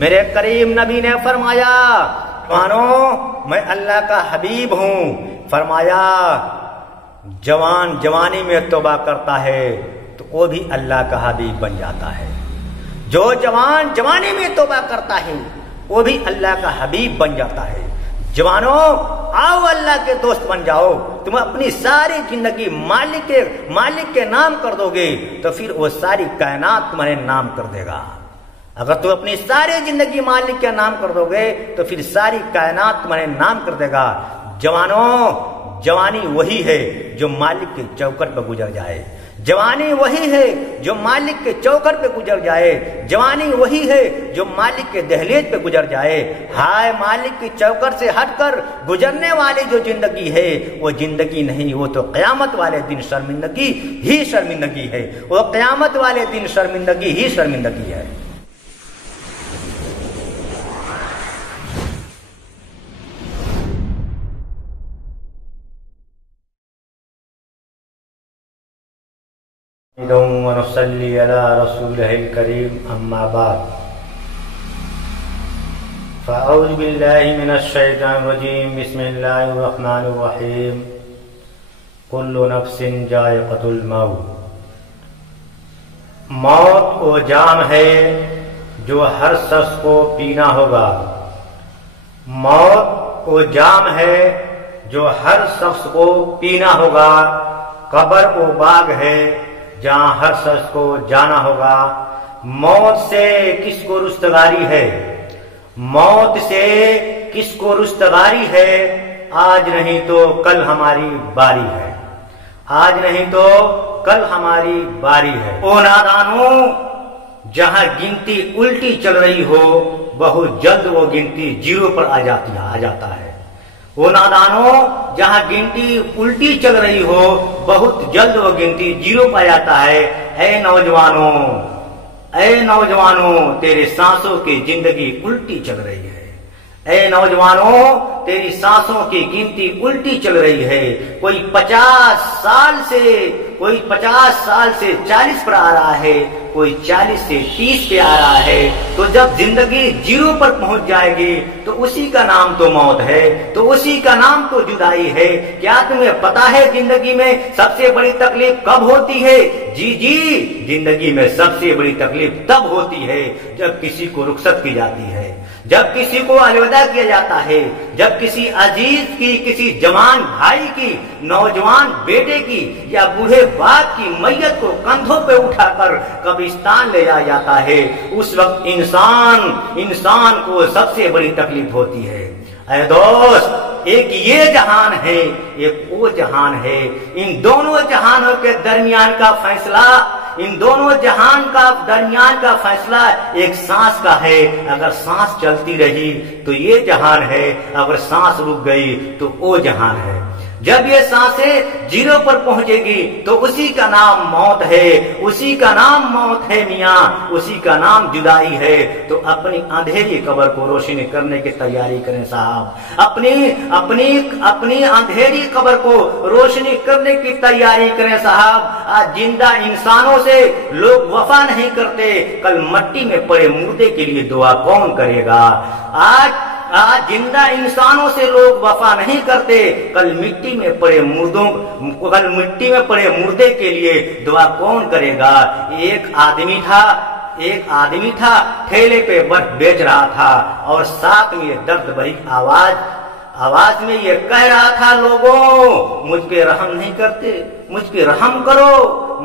میرے کریم نبی نے فرمایا جوانو میں اللہ کا حبیب ہوں. فرمایا جوان جوانی میں توبہ کرتا ہے تو وہ بھی اللہ کا حبیب بن جاتا ہے. جو جوان جوانی میں توبہ کرتا ہے وہ بھی اللہ کا حبیب بن جاتا ہے. جوانوں آؤ اللہ کے دوست بن جاؤ. تم اپنی ساری زندگی مالک کے نام کر دو گے تو پھر وہ ساری کائنات تمہارے نام کر دے گا. اگر تم اپنی ساری زندگی مالک کے نام کر دو گے تو پھر ساری کائنات تمہارے نام کر دے گا. جوانوں جوانی وہی ہے جو مالک کے چوکٹ پہ گزر جائے. جوانی وہی ہے جو مالک کے چوکٹ پہ گزر جائے. جوانی وہی ہے جو مالک کے دہلیز پہ گزر جائے. ہائے مالک کی چوکٹ سے ہٹ کر گزرنے والی جو زندگی ہے وہ زندگی نہیں, وہ تو قیامت والے دن شرمندگی ہی شرمندگی ہے. وہ قیامت والے دن شرمندگی ہی شرمندگی ہے. ونصلي على رسوله الكريم أما بعد فأعوذ بالله من الشيطان الرجيم بسم الله الرحمن الرحيم كل نفس ذائقة الموت. موت وہ جام ہے جو ہر شخص کو پینا ہوگا. موت وہ جام ہے جو ہر شخص کو پینا ہوگا. قبر وہ باغ ہے جہاں ہر شخص کو جانا ہوگا. موت سے کس کو رستگاری ہے, موت سے کس کو رستگاری ہے. آج نہیں تو کل ہماری باری ہے, آج نہیں تو کل ہماری باری ہے. او نادانوں جہاں گنتی الٹی چل رہی ہو بہت جلد وہ گنتی زیرو پر آ جاتا ہے. وہ نادانوں جہاں گنتی الٹی چل رہی ہو بہت جلد وہ گنتی زیرو پہ جاتا ہے. اے نوجوانوں تیرے سانسوں کی زندگی الٹی چل رہی ہے. اے نوجوانوں تیری سانسوں کی گنتی الٹی چل رہی ہے. کوئی 50 سال سے 40 پر آ رہا ہے, کوئی 40 سے 30 پہ آ رہا ہے. تو جب زندگی زیرو پر پہنچ جائے گی تو اسی کا نام تو موت ہے, تو اسی کا نام تو جدائی ہے. کیا تمہیں پتا ہے زندگی میں سب سے بڑی تکلیف کب ہوتی ہے؟ جی زندگی میں سب سے بڑی تکلیف تب ہوتی ہے جب کسی کو رخصت کی جاتی ہے, جب کسی کو الوداع کیا جاتا ہے, جب کسی عزیز کی, کسی جوان بھائی کی, نوجوان بیٹے کی یا بوڑھے باپ کی میت کو کندھوں پہ اٹھا کر قبرستان لے جایا جاتا ہے. اس وقت انسان کو سب سے بڑی تکلیف ہوتی ہے. اے دوست ایک یہ جہان ہے ایک وہ جہان ہے. ان دونوں جہانوں کے درمیان کا فیصلہ, ان دونوں جہان کا درمیان کا فیصلہ ایک سانس کا ہے. اگر سانس چلتی رہی تو یہ جہان ہے, اگر سانس رک گئی تو وہ جہان ہے. جب یہ سانسیں زیرو پر پہنچے گی تو اسی کا نام موت ہے, اسی کا نام موت ہے میاں, اسی کا نام جدائی ہے. تو اپنی اندھیری قبر کو روشنی کرنے کی تیاری کریں صاحب, اپنی اندھیری قبر کو روشنی کرنے کی تیاری کریں صاحب. آج زندہ انسانوں سے لوگ وفا نہیں کرتے, کل مٹی میں پڑے مردے کے لیے دعا کون کرے گا؟ آج زندہ انسانوں سے لوگ وفا نہیں کرتے, کل مٹی میں پڑے مردے کے لیے دعا کون کرے گا؟ ایک آدمی تھا ٹھیلے پہ برف بیچ رہا تھا اور ساتھ میں درد بھری آواز میں یہ کہہ رہا تھا, لوگوں مجھ پہ رحم نہیں کرتے, مجھ پہ رحم کرو.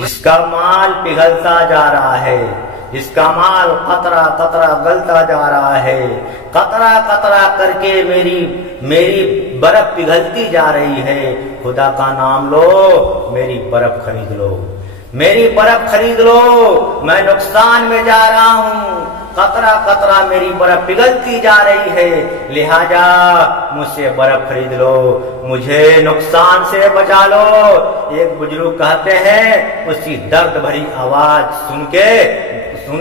جس کا مال پگھلتا جا رہا ہے, جس کا مال قطرہ قطرہ گلتا جا رہا ہے, قطرہ قطرہ کر کے میری برف پگھلتی جا رہی ہے. خدا کا نام لو, میری برف خرید لو, میری برف خرید لو. میں نقصان میں جا رہا ہوں, قطرہ قطرہ میری برف پگھلتی جا رہی ہے, لہذا مجھ سے برف خرید لو, مجھے نقصان سے بچا لو. ایک بزرگ کہتے ہیں, اسی درد بھری آواز سن کے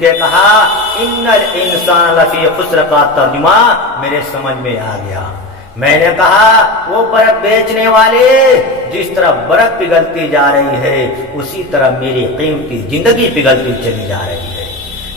کہا, ان الانسان لفی خسر کا ترجمہ میرے سمجھ میں آ گیا. میں نے کہا وہ برف بیچنے والے جس طرح برف پگھلتی جا رہی ہے اسی طرح میری قیمتی زندگی پگھلتی چلی جا رہی ہے.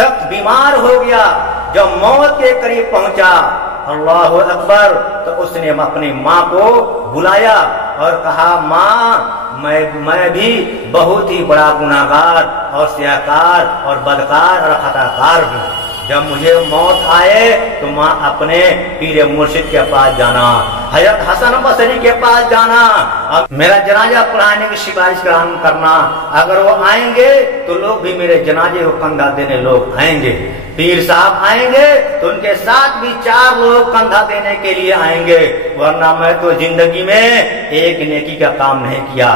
سخت بیمار ہو گیا، جب موت کے قریب پہنچا، اللہ اکبر، تو اس نے اپنی ماں کو بلایا اور کہا ماں میں بھی بہت ہی بڑا گناہگار اور سیاہکار اور بدکار اور خطاکار ہوں، جب مجھے موت آئے تو ماں اپنے پیر مرشد کے پاس جانا، حضرت حسن بصری کے پاس جانا، اور میرا جنازہ پڑھانے کی سفارش کرنا، اگر وہ آئیں گے تو لوگ بھی میرے جنازے کو کندھا دینے لوگ آئیں گے، پیر صاحب آئیں گے تو ان کے ساتھ بھی 4 لوگ کندھا دینے کے لیے آئیں گے، ورنہ میں تو زندگی میں ایک نیکی کا کام نہیں کیا،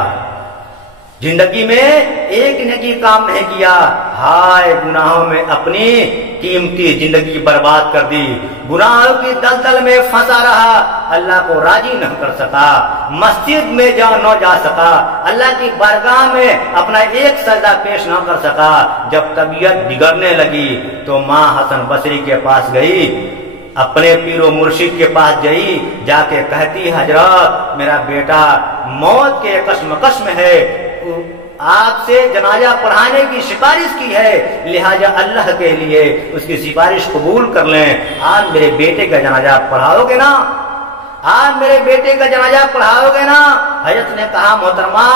زندگی میں ایک نیکی کام نہیں کیا، ہائے گناہوں میں اپنی قیمتی زندگی برباد کر دی، گناہوں کی دلدل میں پھنسا رہا، اللہ کو راضی نہ کر سکا، مسجد میں نہ جا سکا، اللہ کی بارگاہ میں اپنا ایک سجدہ پیش نہ کر سکا، جب طبیعت بگڑنے لگی تو ماں حسن بصری کے پاس گئی، اپنے پیر و مرشد کے پاس گئی، جا کے کہتی حضرت میرا بیٹا موت کے کشمکش میں ہے، آپ سے جنازہ پڑھانے کی سفارش کی ہے، لہذا اللہ کے لیے اس کی سفارش قبول کر لیں، آج میرے بیٹے کا جنازہ پڑھاؤ گے نا، آج میرے بیٹے کا جنازہ پڑھاؤ گے نا؟ حضرت نے کہا محترمہ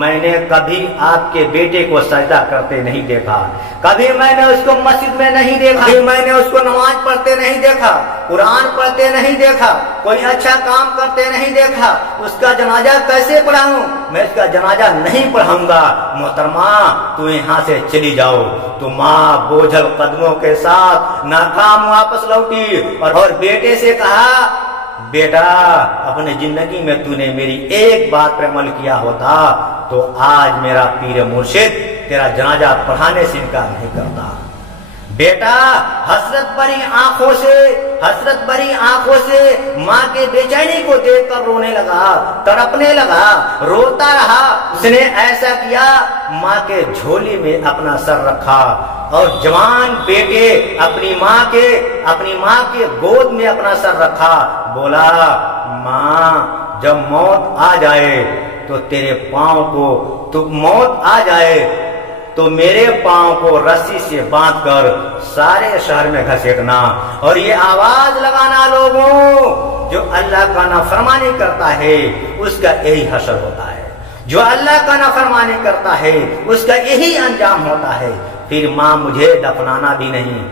میں نے کبھی آپ کے بیٹے کو سجدہ کرتے نہیں دیکھا، کبھی میں نے اس کو مسجد میں نہیں دیکھا، کبھی میں نے اس کو نماز پڑھتے نہیں دیکھا، قرآن پڑھتے نہیں دیکھا، کوئی اچھا کام کرتے نہیں دیکھا، اس کا جنازہ کیسے پڑھاؤں؟ میں اس کا جنازہ نہیں پڑھاؤں گا، محترمہ تو یہاں سے چلی جاؤ۔ تو ماں بوجھل قدموں کے ساتھ ناکام واپس لوٹی اور بیٹے سے کہا بیٹا اپنے زندگی میں تو نے میری ایک بات پر عمل کیا ہوتا تو آج میرا پیر مرشد تیرا جنازہ پڑھانے سے انکار نہیں کرتا۔ بیٹا حسرت بھری آنکھوں سے ماں کے بے چینی کو دیکھ کر رونے لگا، تڑپنے لگا، روتا رہا۔ اس نے ایسا کیا ماں کے جھولی میں اپنا سر رکھا اور جوان بیٹے اپنی ماں کے گود میں اپنا سر رکھا، بولا ماں جب موت آ جائے تو تیرے پاؤں کو موت آ جائے تو میرے پاؤں کو رسی سے باندھ کر سارے شہر میں گھسیٹنا اور یہ آواز لگانا لوگوں جو اللہ کا نافرمانی کرتا ہے اس کا یہی حشر ہوتا ہے، جو اللہ کا نافرمانی کرتا ہے اس کا یہی انجام ہوتا ہے۔ پھر ماں مجھے دفنانا بھی نہیں،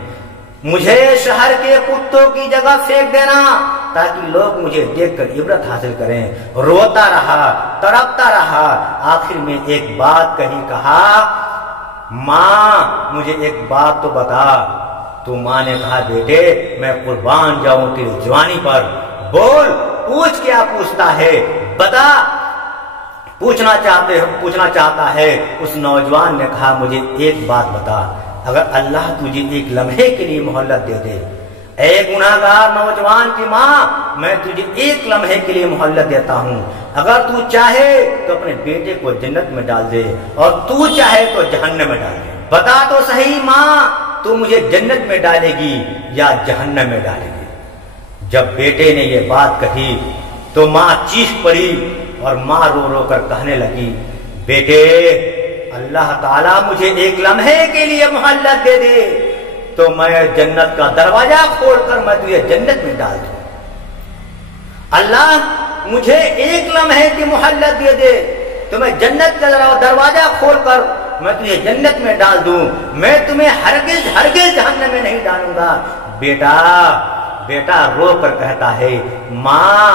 مجھے شہر کے کتوں کی جگہ پھینک دینا تاکہ لوگ مجھے دیکھ کر عبرت حاصل کریں۔ روتا رہا، تڑپتا رہا، آخر میں ایک بات کہا ماں مجھے ایک بات تو بتا۔ تو ماں نے کہا بیٹے میں قربان جاؤں تیری جوانی پر، بول پوچھ کیا پوچھتا ہے بتا۔ پوچھنا چاہتا ہے۔ اس نوجوان نے کہا مجھے ایک بات بتا، اگر اللہ تجھے ایک لمحے کے لیے مہلت دے دے، اے گناہگار نوجوان کی ماں میں تجھے ایک لمحے کے لیے مہلت دیتا ہوں، اگر تو چاہے تو اپنے بیٹے کو جنت میں ڈال دے اور تو چاہے تو جہنم میں ڈال دے، بتا تو صحیح ماں تو مجھے جنت میں ڈالے گی یا جہنم میں ڈالے گی۔ جب بیٹے نے یہ بات کہی تو ماں چیخ پڑی اور ماں رو رو کر کہنے لگی بیٹے اللہ تعالیٰ مجھے ایک لمحے کے لیے مہلت دے دے تو میں جنت کا دروازہ کھول کر میں تجھے جنت میں ڈال دوں۔ اللہ مجھے ایک لمحے کی مہلت دے دے تو میں جنت کا دروازہ کھول کر میں تجھے جنت میں ڈال دوں، میں تمہیں ہرگز جہنم میں نہیں ڈالوں گا۔ بیٹا رو کر کہتا ہے ماں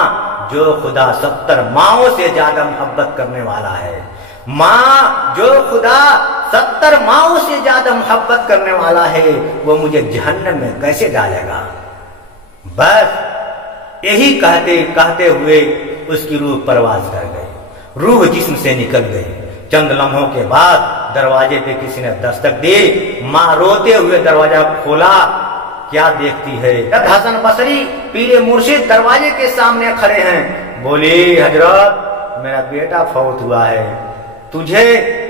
جو خدا 70 ماؤں سے زیادہ محبت کرنے والا ہے، ماں جو خدا 70 ماؤں سے زیادہ محبت کرنے والا ہے وہ مجھے جہنم میں کیسے ڈالے گا؟ بس یہی کہتے ہوئے اس کی روح پرواز کر گئی، روح جسم سے نکل گئی۔ چند لمحوں کے بعد دروازے پہ کسی نے دستک دی، ماں روتے ہوئے دروازہ کھولا، کیا دیکھتی ہے حسن بصری پیر مرشد دروازے کے سامنے کھڑے ہیں۔ بولی حضرت میرا بیٹا فوت ہوا ہے، تجھے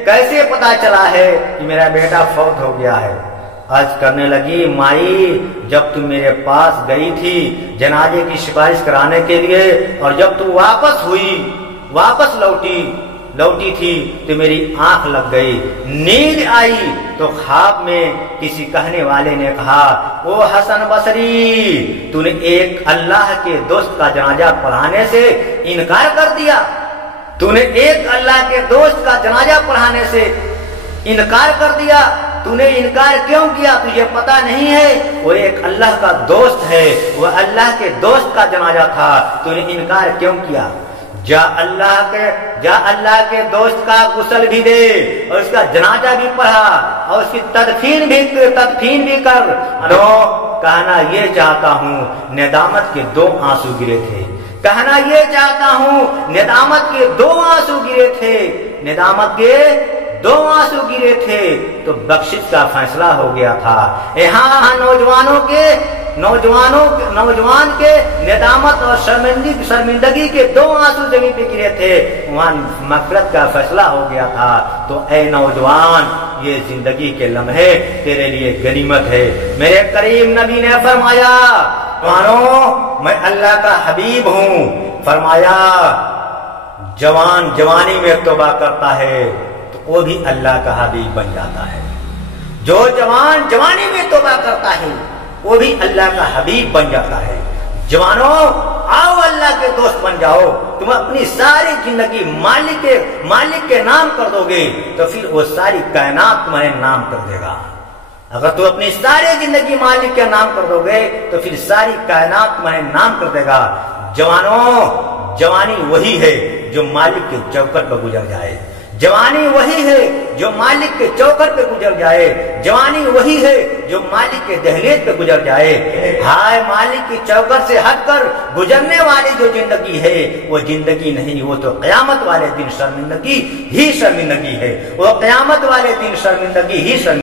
کیسے پتا چلا ہے کہ میرا بیٹا فوت ہو گیا ہے؟ عرض کرنے لگی مائی جب تم میرے پاس گئی تھی جنازے کی سفارش کرانے کے لیے اور جب تو واپس لوٹی لوٹی تھی تو میری آنکھ لگ گئی، نیند آئی تو خواب میں کسی کہنے والے نے کہا او حسن بصری، تو نے ایک اللہ کے دوست کا جنازہ پڑھانے سے انکار کر دیا، تو نے ایک اللہ کے دوست کا جنازہ پڑھانے سے انکار کر دیا، تو نے انکار کیوں کیا؟ تجھے پتا نہیں ہے وہ ایک اللہ کا دوست ہے، وہ اللہ کے دوست کا جنازہ تھا، تو نے انکار کیوں کیا؟ جا اللہ کے دوست کا غسل بھی دے اور اس کا جنازہ بھی پڑھا اور اس کی تدفین بھی کر۔ کہنا یہ چاہتا ہوں، ندامت کے 2 آنسو گرے تھے، کہنا یہ چاہتا ہوں، ندامت کے 2 آنسو گرے تھے، ندامت کے 2 آنسو گرے تھے تو بخشش کا فیصلہ ہو گیا تھا۔ یہاں نوجوان کے ندامت اور شرمندگی کے 2 آنسو زمین پہ گرے تھے، وہاں مغفرت کا فیصلہ ہو گیا تھا۔ تو اے نوجوان، یہ زندگی کے لمحے تیرے لیے غنیمت ہے۔ میرے کریم نبی نے فرمایا جوانوں میں اللہ کا حبیب ہوں، فرمایا جوان جوانی میں توبہ کرتا ہے تو وہ بھی اللہ کا حبیب بن جاتا ہے، جو جوان جوانی میں توبہ کرتا ہے وہ بھی اللہ کا حبیب بن جاتا ہے۔ جوانوں آؤ اللہ کے دوست بن جاؤ، تم اپنی ساری زندگی مالک کے نام کر دو گے تو پھر وہ ساری کائنات تمہارے نام کر دے گا۔ اگر تم اپنی ساری زندگی مالک کے نام کر دو گے تو پھر ساری کائنات تمہارے نام کر دے گا۔ جوانوں جوانی وہی ہے جو مالک کے چوکٹ پر گزر جائے، جوانی وہی ہے جو مالک کے چوکٹ پہ گزر جائے، جوانی وہی ہے جو مالک کے دہلیز پہ گزر جائے۔ ہائے مالک کی چوکٹ سے ہٹ کر گزرنے والی جو زندگی ہے وہ زندگی نہیں، وہ تو قیامت والے دن شرمندگی ہی شرمندگی ہے، وہ قیامت والے دن شرمندگی ہی شرمندگی